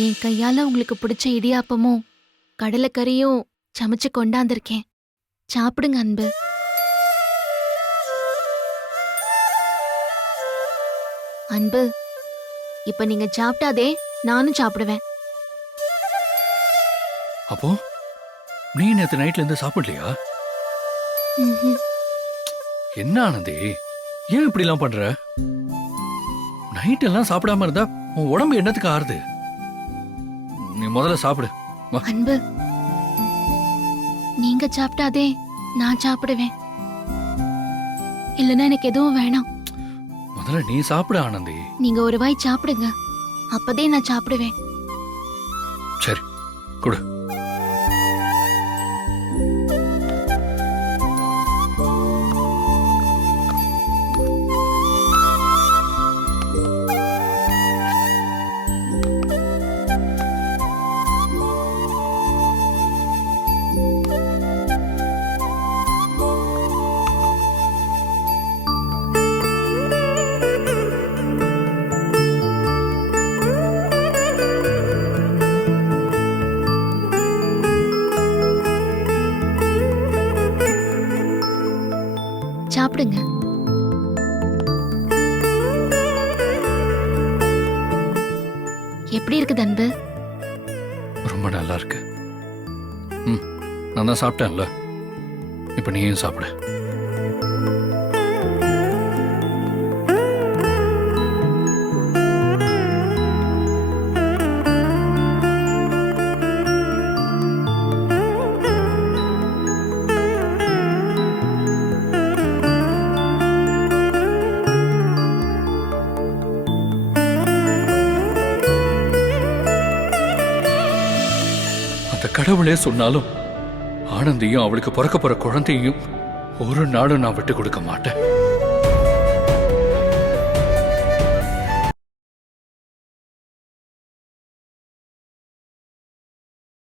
என் கையால உங்களுக்கு பிடிச்ச இடியாப்பமும் கடலைக்கறியும் சமைச்சு கொண்டாந்திருக்கேன். சாப்பிடுங்க அன்பு. அன்பு, இப்ப நீங்க சாப்பிட்டாதே நானும் சாப்பிடுவேன். அப்போ நீ நேத்து நைட்ல இருந்து சாப்பிடலையா? ம்ஹும். என்ன ஆனந்தி, ஏன் இப்படி எல்லாம் பண்ற? நைட் எல்லாம் சாப்பிடாம இருந்தா உன் உடம்பு என்னத்துக்கு ஆறுது? நீ முதல்ல சாப்பிடு. வா. அன்பு, நீங்க சாப்பிட்டாதே நான் சாப்பிடுவேன். இல்லைன்னா எனக்கு எதுவும் வேணாம். முதல்ல நீ சாப்பிடு ஆனந்தி. நீங்க ஒரு வாய் சாப்பிடுங்க, அப்பதே நான் சாப்பிடுவேன். சரி, கொடு. சாப்பிடுங்க. எப்படி இருக்குது அன்பு? ரொம்ப நல்லா இருக்கு. நான் தான் சாப்பிட்டேன்ல, இப்ப நீயும் சாப்பிடு. கடவுளே சொன்னாலும் ஆனந்தியும் அவளுக்கு பிறக்க போற குழந்தையும் ஒரு நாளும் நான் விட்டு கொடுக்க மாட்டேன்.